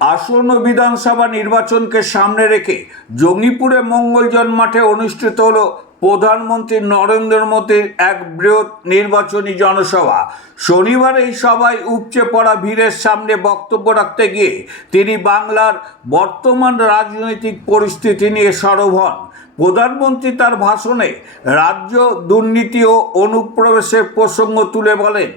আসন্ন বিধানসভা নির্বাচনকে সামনে রেখে জঙ্গিপুরে মঙ্গলজন মাঠে অনুষ্ঠিত হলো প্রধানমন্ত্রী নরেন্দ্র মোদীর এক বৃহৎ নির্বাচনী জনসভা। শনিবার এই সভায় উপচে পড়া ভিড়ের সামনে বক্তব্য রাখতে গিয়ে তিনি বাংলার বর্তমান রাজনৈতিক পরিস্থিতি নিয়ে সরব হন। প্রধানমন্ত্রী তার ভাষণে রাজ্য দুর্নীতি ও অনুপ্রবেশের প্রসঙ্গ তুলে বলেন,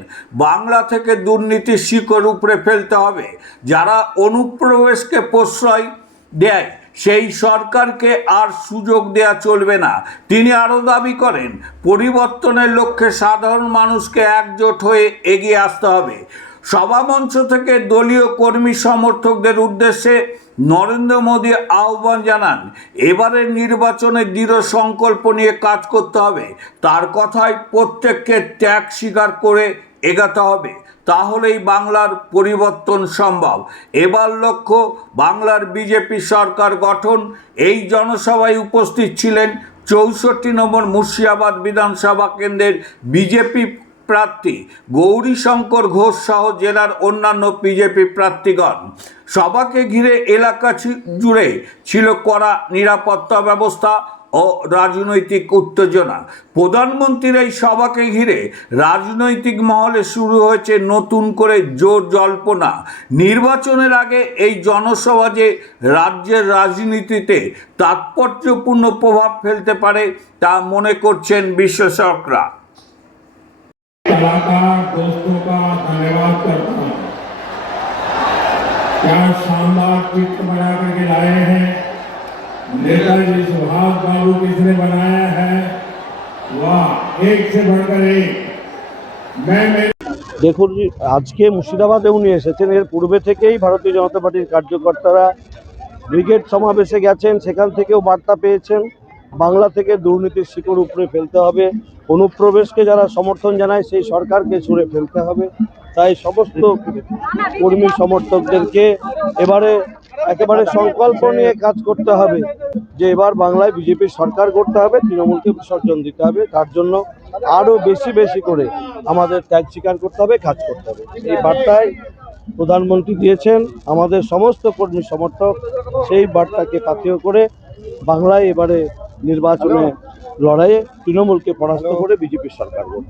বাংলা থেকে দুর্নীতির শিকড় উপড়ে ফেলতে হবে। যারা অনুপ্রবেশকে প্রশ্রয় দেয় সেই সরকারকে আর সুযোগ দেয়া চলবে না। তিনি আরও দাবি করেন, পরিবর্তনের লক্ষ্যে সাধারণ মানুষকে একজোট হয়ে এগিয়ে আসতে হবে। সভামঞ্চ থেকে দলীয় কর্মী সমর্থকদের উদ্দেশ্যে নরেন্দ্র মোদী আহ্বান জানান, এবারের নির্বাচনে দৃঢ় সংকল্প নিয়ে কাজ করতে হবে। তার কথায় প্রত্যেককে ত্যাগ স্বীকার করে এগাতে হবে, তাহলেই বাংলার পরিবর্তন সম্ভব। এবার লক্ষ্য বাংলার বিজেপি সরকার গঠন। এই জনসভায় উপস্থিত ছিলেন 64 নম্বর মুর্শিদাবাদ বিধানসভা কেন্দ্রের বিজেপি প্রার্থী গৌরীশঙ্কর ঘোষ সহ জেলার অন্যান্য বিজেপি প্রার্থীগণ। সভাকে ঘিরে এলাকা জুড়ে ছিল কড়া নিরাপত্তা ব্যবস্থা ও রাজনৈতিক উত্তেজনা। প্রধানমন্ত্রীর এই সভাকে ঘিরে রাজনৈতিক মহলে শুরু হয়েছে নতুন করে জোর জল্পনা। নির্বাচনের আগে এই জনসভা যে রাজ্যের রাজনীতিতে তাৎপর্যপূর্ণ প্রভাব ফেলতে পারে তা মনে করছেন বিশ্লেষকরা। कलाकार दोस्तों का धन्यवाद करता हूँ। क्या शानदार चित्र बना करके लाए हैं। नेताजी सुभाष बाबू किसने बनाया है, वाह, एक से बढ़कर एक। দেখুন, আজকে মুর্শিদাবাদে উনি এসেছেন। এর পূর্বে থেকেই ভারতীয় জনতা পার্টির কার্যকর্তারা ব্রিগেড সমাবেশে গেছেন, সেখান থেকেও বার্তা পেয়েছেন বাংলা থেকে দুর্নীতির শিকড় উপড়ে ফেলতে হবে, অনুপ্রবেশকে যারা সমর্থন জানায় সেই সরকারকে ছুঁড়ে ফেলতে হবে। তাই সমস্ত কর্মী সমর্থকদেরকে এবারে একেবারে সংকল্প নিয়ে কাজ করতে হবে যে এবার বাংলায় বিজেপির সরকার করতে হবে, তৃণমূলকে বিসর্জন দিতে হবে। তার জন্য আরও বেশি বেশি করে আমাদের ত্যাগ স্বীকার করতে হবে, কাজ করতে হবে। এই বার্তায় প্রধানমন্ত্রী দিয়েছেন। আমাদের সমস্ত কর্মী সমর্থক সেই বার্তাকে পাথেয় করে বাংলায় এবারে নির্বাচনে লড়াইয়ে তৃণমূলকে পরাস্ত করে বিজেপির সরকার গঠন।